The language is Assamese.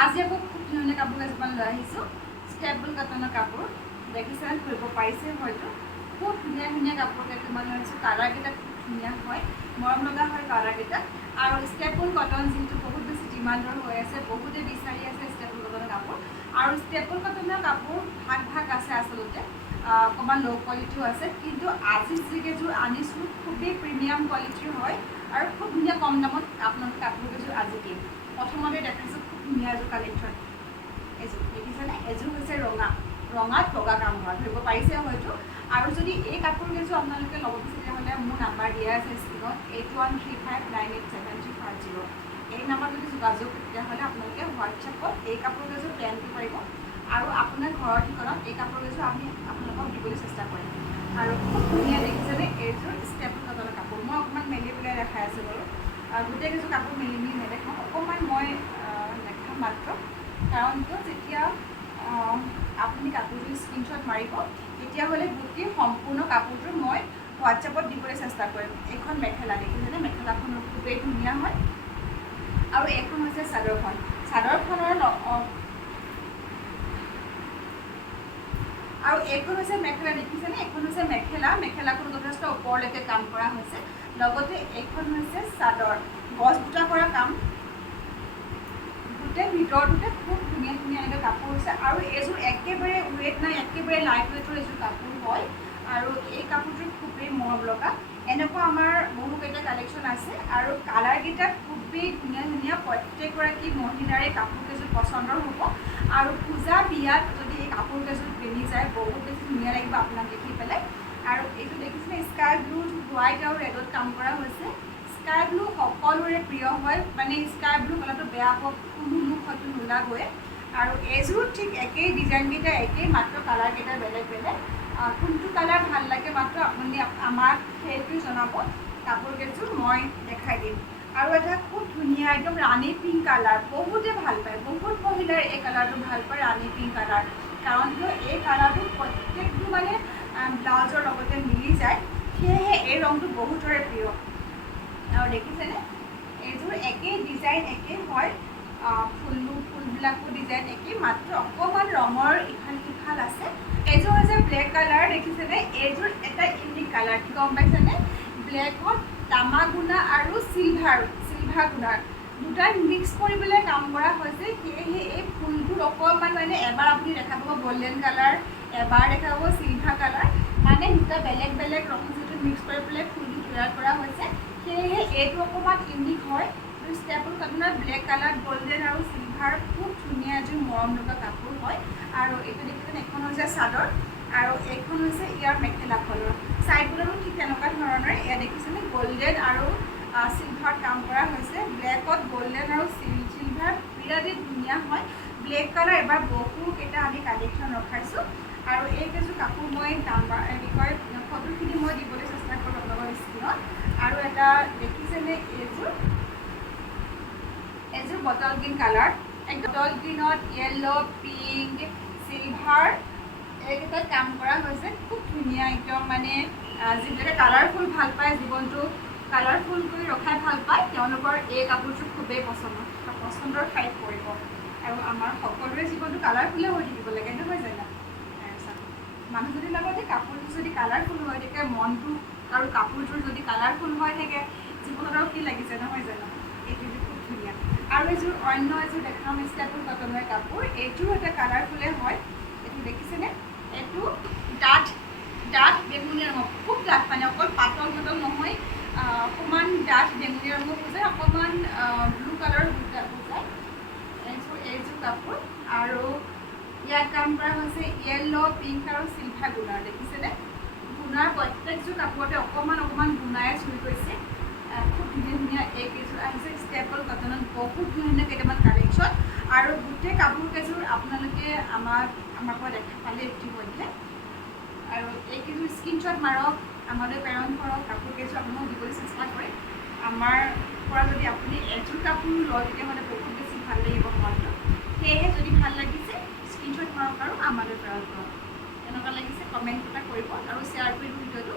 আজি আকৌ খুব ধুনীয়া কাপোৰ কেইযোৰমান লৈ আহিছোঁ। ষ্টেবল কটনৰ কাপোৰ। দেখিছে ধৰিব পাৰিছে হয়তো। খুব ধুনীয়া ধুনীয়া কাপোৰ কেইটামান লৈ আহিছোঁ। কালাৰকেইটা খুব ধুনীয়া হয়। মৰম লগা হয় কালাৰকেইটা আৰু ষ্টেবল কটন যিহেতু বহুত বেছি ডিমাণ্ডৰ হৈ আছে বহুতে বিচাৰি আছে ষ্টেবল কটনৰ কাপোৰ। আৰু ষ্টেবল কটনৰ কাপোৰ ভাগ ভাগ আছে আচলতে। অকণমান ল' কোৱালিটিও আছে। কিন্তু আজি যিকেইযোৰ আনিছোঁ খুবেই প্ৰিমিয়াম কোৱালিটিৰ হয়। আৰু খুব ধুনীয়া কম দামত আপোনালোকে কাপোৰ কেইযোৰ আজি দিম প্ৰথমতে দেখাইছোঁ খুব ধুনীয়া এযোৰ কালেকশ্যন এযোৰ দেখিছেনে? এযোৰ হৈছে ৰঙা। ৰঙাত বগা কাম কৰা ধৰিব পাৰিছে হয়তো। আৰু যদি এই কাপোৰ কেইযোৰ আপোনালোকে ল'ব বিচাৰে মোৰ নাম্বাৰ দিয়া আছে স্ক্ৰীণত। Eight one three five nine eight seven three five zero' এই নাম্বাৰত যদি যোগাযোগ তেতিয়াহ'লে আপোনালোকে হোৱাটছএপত এই কাপোৰ কেইযোৰ প্লেন দিব পাৰিব। আৰু আপোনাৰ ঘৰৰ ঠিকনাত এই কাপোৰ কেইযোৰ আমি আপোনালোকক দিবলৈ চেষ্টা কৰিম। আৰু খুব ধুনীয়া দেখিছেনে? এইযোৰ ষ্টেপ কাপোৰ। মই অকণমান মেলি পেলাই দেখাই আছোঁ বাৰু। আৰু গোটেই কেইযোৰ কাপোৰ মেলি মেলি নেদেখাওঁ। অকণমান মই দেখাম মাত্ৰ। কাৰণ কিয়? যেতিয়া আপুনি কাপোৰযোৰ স্ক্ৰীনশ্বট মাৰিব তেতিয়াহ'লে গোটেই সম্পূৰ্ণ কাপোৰযোৰ মই হোৱাটছএপত দিবলৈ চেষ্টা কৰিম। এইখন মেখেলা দেখিছেনে মেখেলাখন খুবেই ধুনীয়া হয়। আৰু এইখন হৈছে চাদৰখন। চাদৰখনৰ আৰু এইখন হৈছে মেখেলা। দেখিছেনে? এইখন হৈছে মেখেলা। মেখেলাখন যথেষ্ট ওপৰলৈকে কাম কৰা হৈছে। লগতে এইখন হৈছে চাদৰ। গছ বুটা কৰা কাম। গোটেই ভিতৰটোতে খুব ধুনীয়া ধুনীয়া এনেকৈ কাপোৰ হৈছে। আৰু এইযোৰ একেবাৰে ৱেট নাই একেবাৰে লাইট ৱেটৰ এযোৰ কাপোৰ হয়। আৰু এই কাপোৰযোৰ খুবেই মৰম লগা এনেকুৱা আমাৰ বহুকেইটা কালেকশ্যন আছে। আৰু কালাৰকেইটা খুবেই ধুনীয়া ধুনীয়া। প্ৰত্যেকগৰাকী মহিলাৰে কাপোৰ কেইযোৰ পচন্দৰ হ'ব। আৰু পূজা বিয়াত যদি এই কাপোৰ কেইযোৰ পিন্ধি যায় বহুত বেছি ধুনীয়া লাগিব আপোনাক দেখি পেলাই। আৰু এইটো দেখিছিলে স্কাই ব্লু হোৱাইট আৰু ৰেডত কাম কৰা হৈছে। স্কাই ব্লু সকলোৰে প্ৰিয় হয়। মানে স্কাই ব্লু কালাৰটো বেয়া পোৱা কোনো হয়তো নোলাবই। আৰু এইযোৰ ঠিক একেই ডিজাইনকেইটা একেই মাত্ৰ কালাৰকেইটা বেলেগ বেলেগ। কোনটো কালাৰ ভাল লাগে মাত্ৰ আপুনি আপ- আমাক সেইটো জনাব। কাপোৰ কেইযোৰ মই দেখাই দিম। আৰু এটা খুব ধুনীয়া একদম ৰাণী পিংক কালাৰ বহুতে ভাল পায়। বহুত মহিলাই এই কালাৰটো ভাল পায় ৰাণী পিংক কালাৰ কাৰণ কিয় এই কালাৰটো প্ৰত্যেকটো মানে ব্লাউজৰ লগতে মিলি যায়। সেয়েহে এই ৰংটো বহুতৰে প্ৰিয়। আৰু দেখিছেনে? এইযোৰ একেই ডিজাইন একেই হয়। আহ, ফুলো ফুলবিলাকো ডিজাইন একেই মাত্ৰ অকণমান ৰঙৰ ইফাল সিফাল আছে। এইযোৰ হৈছে ব্লেক কালাৰ দেখিছেনে? এইযোৰ এটা ইউনিক কালাৰ গম পাইছেনে? ব্লেকত তামা গুণা আৰু চিলভাৰ চিলভাৰ গুণাৰ। দুটা মিক্স কৰি পেলাই কাম কৰা হৈছে। ফুলবোৰ অকণমান মানে এবাৰ আপুনি দেখা পাব গল্ডেন কালাৰ এবাৰ দেখা পাব চিলভাৰ কালাৰ। মানে দুটা বেলেগ বেলেগ ৰং যিটো মিক্স কৰি পেলাই ফুলটো তৈয়াৰ কৰা হৈছে। সেয়েহে এইটো অকণমান ইউনিক হয়। ষ্টেপল কটনৰ ব্লেক কালাৰ গল্ডেন আৰু চিলভাৰ খুব ধুনীয়া এযোৰ মৰম লগা কাপোৰ হয়। আৰু এইটো দেখিছেনে এখন হৈছে চাদৰ আৰু এইখন হৈছে ইয়াৰ মেখেলাখনৰ ছাইডবোৰতো ঠিক তেনেকুৱা ধৰণৰে এয়া দেখিছেনে গল্ডেন আৰু চিলভাৰ কাম কৰা হৈছে। ব্লেকত গল্ডেন আৰু চিল চিলভাৰ বিৰাটেই ধুনীয়া হয়। ব্লেক কালাৰ এবাৰ বহুকেইটা আমি কালেকশ্যন ৰখাইছোঁ। আৰু এইকেইযোৰ কাপোৰ মই নাম্বাৰ কয় ফটোখিনি মই দিবলৈ চেষ্টা কৰিম আপোনালোকৰ স্ক্ৰীণত। আৰু এটা দেখিছেনে এইযোৰ এযোৰ বটল গ্ৰীণ কালাৰ। একদম বটল গ্ৰীণত য়েল্ল' পিংক চিলভাৰ এইকেইটাত কাম কৰা হৈছে। খুব ধুনীয়া একদম মানে যিবিলাকে কালাৰফুল ভাল পায় জীৱনটো কালাৰফুল কৰি ৰখাই ভাল পায় তেওঁলোকৰ এই কাপোৰযোৰ খুবেই পচন্দ পচন্দৰ ঠাইত পৰিব। আৰু আমাৰ সকলোৰে জীৱনটো কালাৰফুলে হৈ থাকিব লাগে নহয় জানো? তাৰপিছত মানুহজনীৰ লগতে কাপোৰযোৰ যদি কালাৰফুল হৈ থাকে মনটো আৰু কাপোৰযোৰ যদি কালাৰফুল হৈ থাকে জীৱনত আৰু কি লাগিছে নহয় জানো? এইটো খুব ধুনীয়া। আৰু এযোৰ অন্য এযোৰ দেখাম ষ্টেপুল কটনৰ কাপোৰ। এইযোৰো এটা কালাৰফুলে হয়। এইটো দেখিছেনে? এইটো ডাঠ ডাঠ বেঙুনীয়া ৰঙৰ। খুব ডাঠ মানে অকল পাতল পাতল নহয় অকণমান ডাঠ বেঙুনীয়া ৰঙৰ বুজায় অকণমান ব্লু কালাৰ বুজায় বুজায় এইযোৰ কাপোৰ আৰু ইয়াত কাম কৰা হৈছে য়েল্ল' পিংক আৰু চিলভাৰ গুণাৰ দেখিছেনে? গুণাৰ প্ৰত্যেকযোৰ কাপোৰতে অকণমান অকণমান গুণাই চুই গৈছে। খুব ধুনীয়া ধুনীয়া এইকেইযোৰ আহিছে। ষ্টেপল কটনত বহুত ধুনীয়া কেইটামান কালেকশ্যন আৰু গোটেই কাপোৰ কেইযোৰ আপোনালোকে আমাক আমাৰ পৰা দেখা পালে ইতিমধ্যে আৰু এইকেইযোৰ স্ক্ৰীনশ্বট মাৰক আমালৈ প্ৰেৰণ কৰক কাপোৰ কেইযোৰ আপোনাক দিবলৈ চেষ্টা কৰিম আমাৰ পৰা যদি আপুনি এযোৰ কাপোৰ লয় তেতিয়াহ'লে বহুত বেছি ভাল লাগিব মনটো সেয়েহে যদি ভাল লাগিছে স্ক্ৰীনশ্বট মাৰক আৰু প্ৰেৰণ কৰক কেনেকুৱা লাগিছে কমেণ্ট এটা কৰিব আৰু শ্বেয়াৰ কৰিব ভিডিঅ'টো